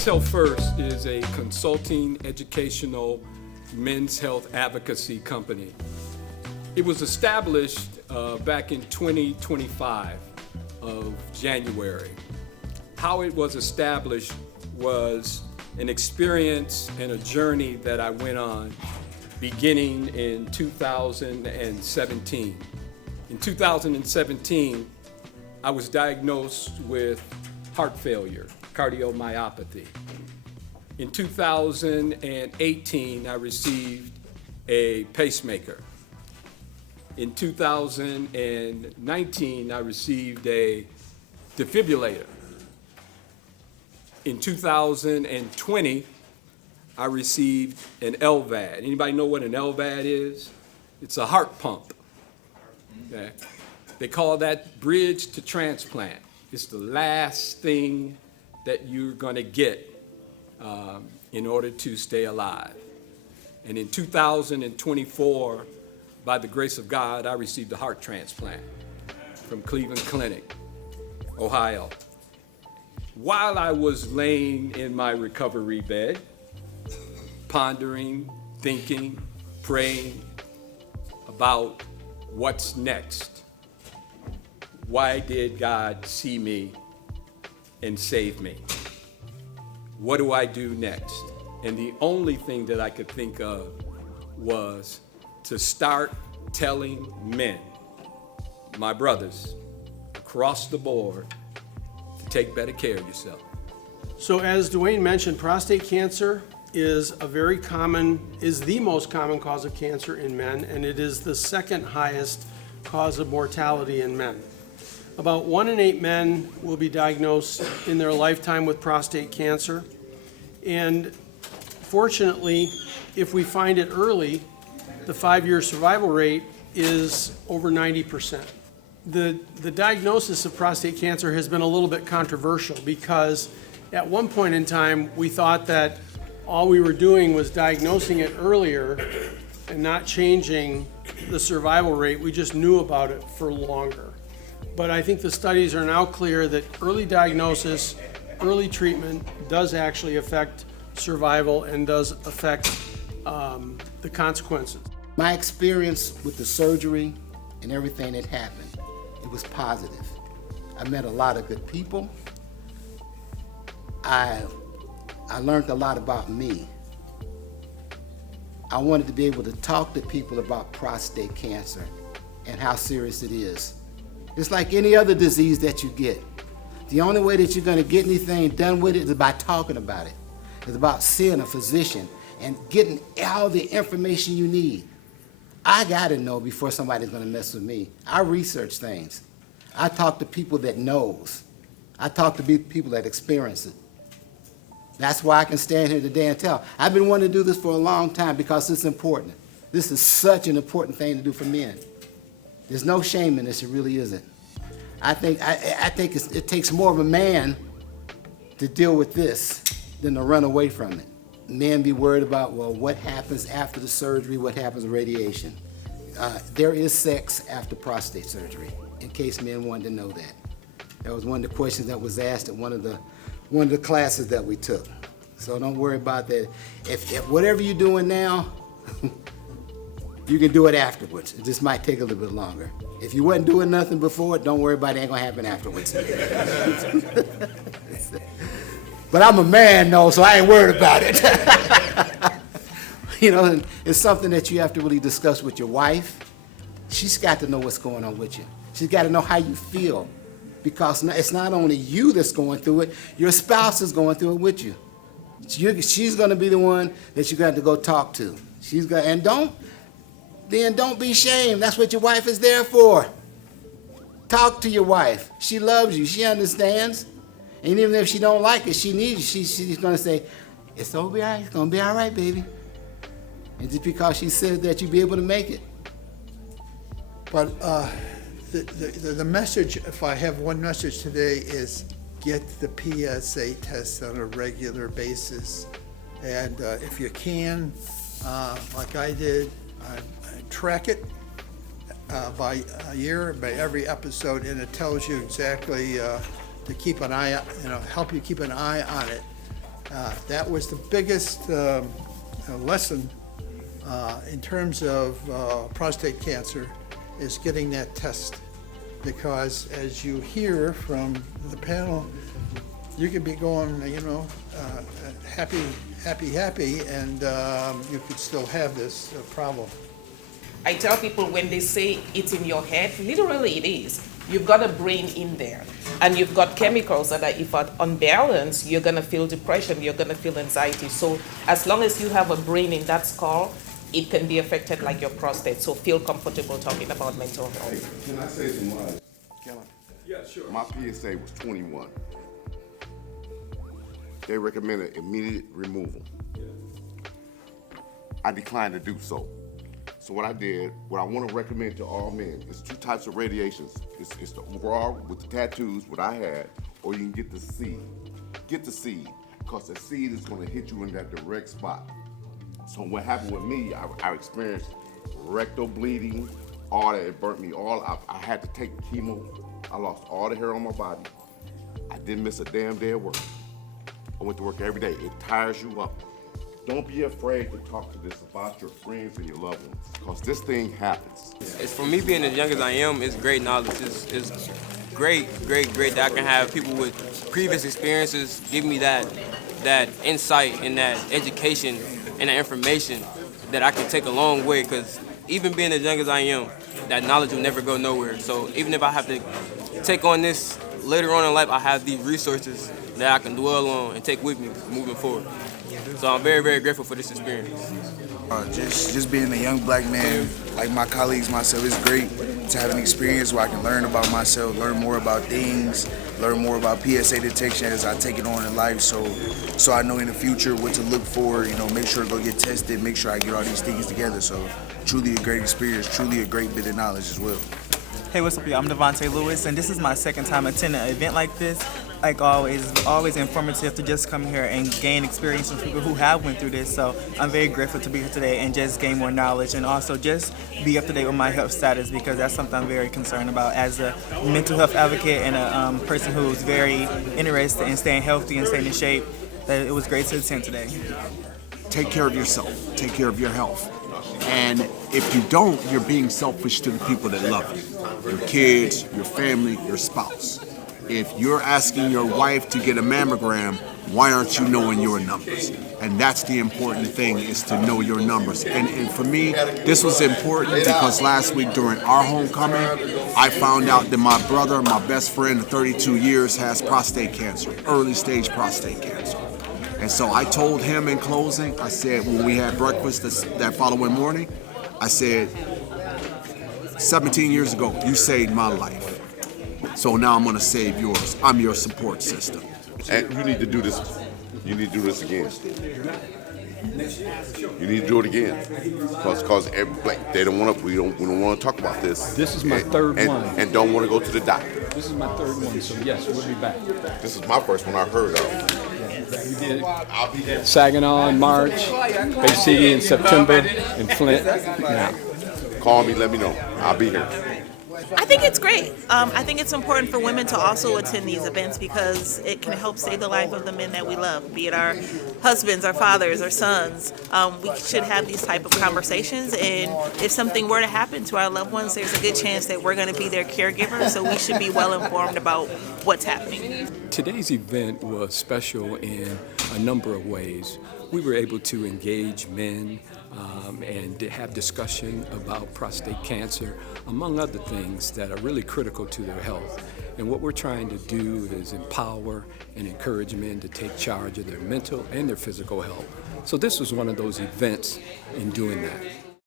Men's Health First is a consulting, educational, men's health advocacy company. It was established back in 2025 of January. How it was established was an experience and a journey that I went on beginning in 2017. In 2017, I was diagnosed with heart failure, cardiomyopathy. In 2018, I received a pacemaker. In 2019, I received a defibrillator. In 2020, I received an LVAD. Anybody know what an LVAD is? It's a heart pump. Okay. They call that bridge to transplant. It's the last thing that you're going to get in order to stay alive. And in 2024, by the grace of God, I received a heart transplant from Cleveland Clinic, Ohio. While I was laying in my recovery bed, pondering, thinking, praying about what's next, why did God see me and save me? What do I do next? And the only thing that I could think of was to start telling men, my brothers, across the board, to take better care of yourself. So as Dwayne mentioned, prostate cancer is the most common cause of cancer in men, and it is the second highest cause of mortality in men. About 1 in 8 men will be diagnosed in their lifetime with prostate cancer. And fortunately, if we find it early, the 5-year survival rate is over 90%. The diagnosis of prostate cancer has been a little bit controversial because at one point in time, we thought that all we were doing was diagnosing it earlier and not changing the survival rate. We just knew about it for longer. But I think the studies are now clear that early diagnosis, early treatment does actually affect survival and does affect the consequences. My experience with the surgery and everything that happened, it was positive. I met a lot of good people. I learned a lot about me. I wanted to be able to talk to people about prostate cancer and how serious it is. It's like any other disease that you get. The only way that you're going to get anything done with it is by talking about it. It's about seeing a physician and getting all the information you need. I got to know before somebody's going to mess with me. I research things. I talk to people that knows. I talk to people that experience it. That's why I can stand here today and tell. I've been wanting to do this for a long time because it's important. This is such an important thing to do for men. There's no shame in this, it really isn't. I think it takes more of a man to deal with this than to run away from it. Men be worried about, well, what happens after the surgery, what happens with radiation. There is sex after prostate surgery, in case men wanted to know that. That was one of the questions that was asked at one of the classes that we took. So don't worry about that. If whatever you're doing now, you can do it afterwards. It just might take a little bit longer. If you wasn't doing nothing before, don't worry about it. It ain't gonna happen afterwards. But I'm a man, though, so I ain't worried about it. You know, it's something that you have to really discuss with your wife. She's got to know what's going on with you. She's got to know how you feel, because it's not only you that's going through it, your spouse is going through it with you. She's going to be the one that you're going to go talk to. Don't be ashamed. That's what your wife is there for. Talk to your wife. She loves you. She understands. And even if she don't like it, she needs you. She's going to say, it's going to be all right. It's going to be all right, baby. And just because she said that, you'll be able to make it. But the message, if I have one message today, is get the PSA test on a regular basis. And if you can, like I did, I track it by a year, by every episode, and it tells you exactly to keep an eye, help you keep an eye on it. That was the biggest lesson in terms of prostate cancer, is getting that test. Because as you hear from the panel, you could be going, happy, and you could still have this problem. I tell people when they say it's in your head, literally it is. You've got a brain in there, and you've got chemicals that are, if unbalanced, you're gonna feel depression, you're gonna feel anxiety. So as long as you have a brain in that skull, it can be affected like your prostate. So feel comfortable talking about mental health. Hey, can I say some words? Can I? Yeah, sure. My PSA was 21. They recommended immediate removal. I declined to do so. So what I did, what I want to recommend to all men, is 2 types of radiations. It's the raw with the tattoos, what I had, or you can get the seed. Get the seed, because the seed is going to hit you in that direct spot. So what happened with me, I experienced rectal bleeding, all that. It burnt me all. I had to take chemo. I lost all the hair on my body. I didn't miss a damn day of work. I went to work every day. It tires you up. Don't be afraid to talk to this about your friends and your loved ones, because this thing happens. It's for me being as young as I am, it's great knowledge. It's great that I can have people with previous experiences give me that insight and that education and that information that I can take a long way, because even being as young as I am, that knowledge will never go nowhere. So even if I have to take on this later on in life, I have these resources that I can dwell on and take with me moving forward. So I'm very, very grateful for this experience. Just being a young black man, like my colleagues, myself, it's great to have an experience where I can learn about myself, learn more about things, learn more about PSA detection as I take it on in life. So I know in the future what to look for, make sure to go get tested, make sure I get all these things together. So truly a great experience, truly a great bit of knowledge as well. Hey, what's up, y'all? I'm Devontae Lewis, and this is my second time attending an event like this. Like always informative to just come here and gain experience from people who have went through this. So I'm very grateful to be here today and just gain more knowledge, and also just be up to date with my health status, because that's something I'm very concerned about as a mental health advocate and a person who's very interested in staying healthy and staying in shape. That it was great to attend today. Take care of yourself. Take care of your health. And if you don't, you're being selfish to the people that love you. Your kids, your family, your spouse. If you're asking your wife to get a mammogram, why aren't you knowing your numbers? And that's the important thing, is to know your numbers. And for me, this was important because last week during our homecoming, I found out that my brother, my best friend of 32 years, has prostate cancer, early stage prostate cancer. And so I told him in closing, I said, when we had breakfast that following morning, I said, 17 years ago, you saved my life. So now I'm gonna save yours. I'm your support system. And you need to do this. You need to do this again. You need to do it again, because they don't want to. We don't want to talk about this. This is my third one, and don't want to go to the doctor. This is my third one, so yes, we'll be back. This is my first one I heard of. We did I'll be there. Saginaw in March, Bay City in September, and Flint now. Call me, let me know. I'll be here. I think it's great. I think it's important for women to also attend these events, because it can help save the life of the men that we love, be it our husbands, our fathers, our sons. We should have these type of conversations, and if something were to happen to our loved ones, there's a good chance that we're going to be their caregiver, so we should be well informed about what's happening. Today's event was special in a number of ways. We were able to engage men and have discussion about prostate cancer, among other things that are really critical to their health. And what we're trying to do is empower and encourage men to take charge of their mental and their physical health. So this was one of those events in doing that.